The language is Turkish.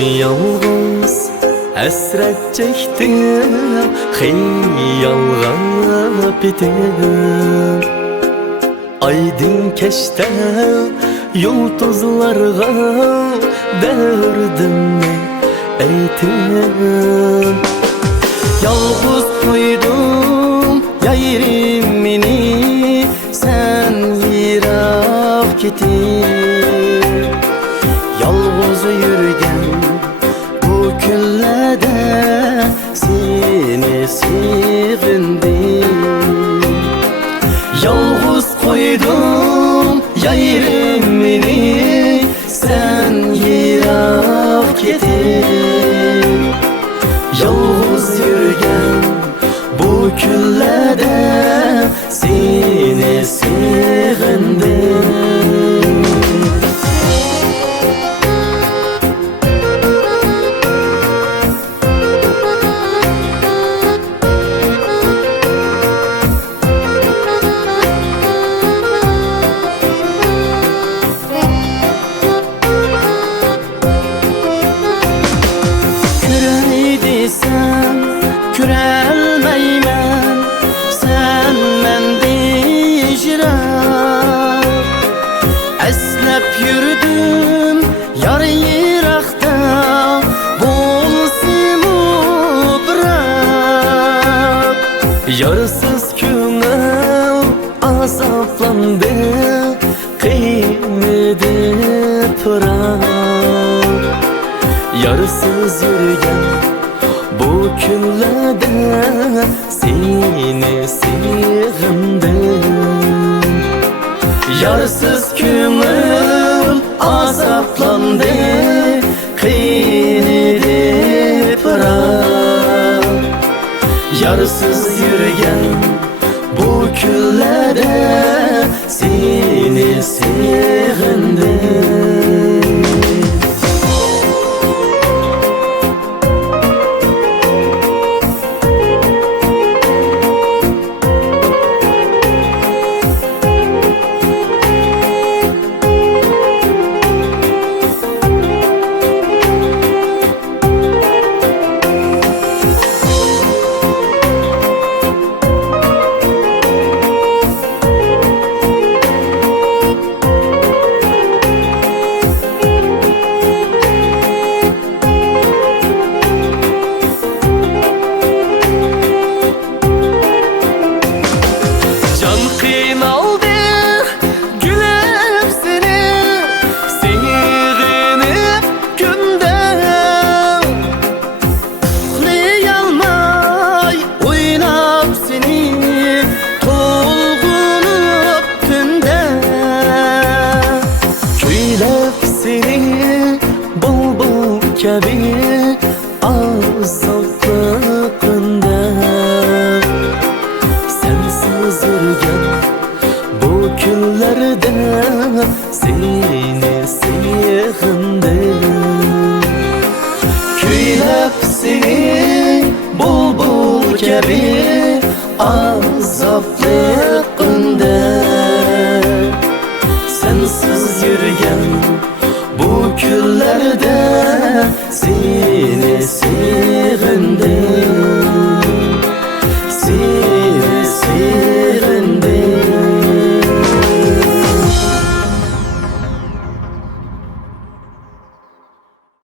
Yalğız hasret çektim, xiyalga bitdim. Aydın keşte yulduzlarga derdimni aytdim. Yalğız koydum yayrimini, sen yirak kettin. Yalğız yürgen bu günlerde seni sevindim. Yalğız koydum yayrimini, sen yirak kettin. Yalğız yürgen bu günlerde seni sevindim. Kürelmeymen sen mendicra, eslep yürüdüm yar yirakta, bolsimu bırak. Yarsız künel azaplandı, kıymedi pırak. Yarsız yürüyen bu günlerde seni sevindim. Yarsız könül azaplandı, kıyıldı bırak. Yarsız yürgen bu günlerde seni sevindim. Kebi azaplıkında, sensiz yürgen bu günlerde seni